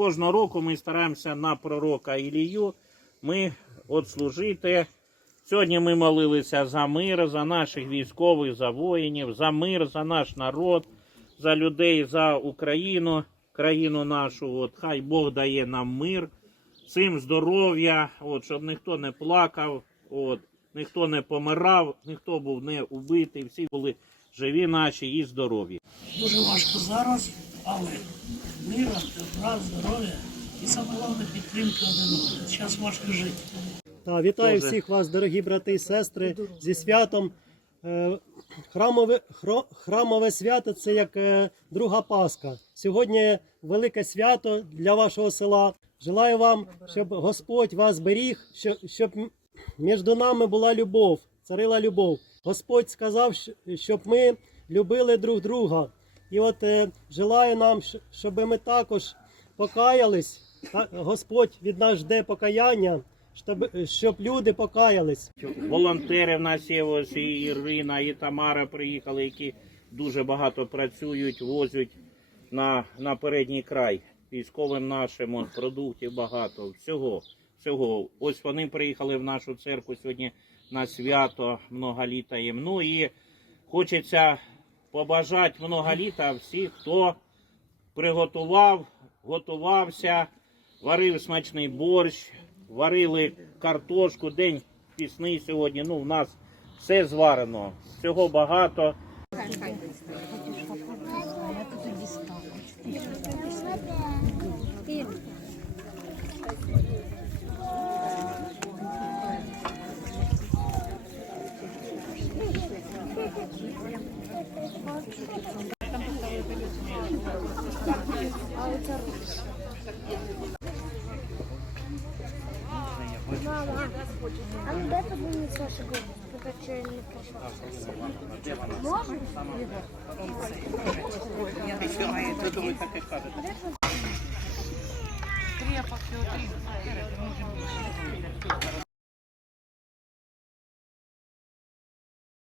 кожного року ми стараємося на пророка Ілію. Ми от служити. Сьогодні ми молилися за мир, за наших військових, за воїнів, за мир, за наш народ, за людей, за Україну, країну нашу. От хай Бог дає нам мир, цим здоров'я, от щоб ніхто не плакав, от ніхто не помирав, ніхто був не убитий, всі були живі наші і здорові. Дуже важко зараз, але мира, добра, здоров'я і саме головне підтримка один одного. Зараз важко жити. Та, вітаю всіх вас, дорогі брати і сестри, зі святом. Е, Храмове, хро- храмове свято це як е, друга Пасха. Сьогодні велике свято для вашого села. Желаю вам, щоб Господь вас беріг, що- щоб між нами була любов, царила любов. Господь сказав, щоб ми любили друг друга. І от е, желаю нам, щоб ми також покаялись. Господь від нас жде покаяння, щоб, щоб люди покаялись. Волонтери в нас є ось і Ірина, і Тамара приїхали, які дуже багато працюють, возять на, на передній край. Військовим нашим от, продуктів багато, всього, всього. Ось вони приїхали в нашу церкву сьогодні на свято, много літа їм. Ну і хочеться побажати много літа всіх, хто приготував, готувався, варив смачний борщ, варили картошку, день пісний сьогодні. Ну, в нас все зварено, всього багато. Мама, а куда поднимется ваша группа, пока что я не пришла? Можно? Три, а поки один.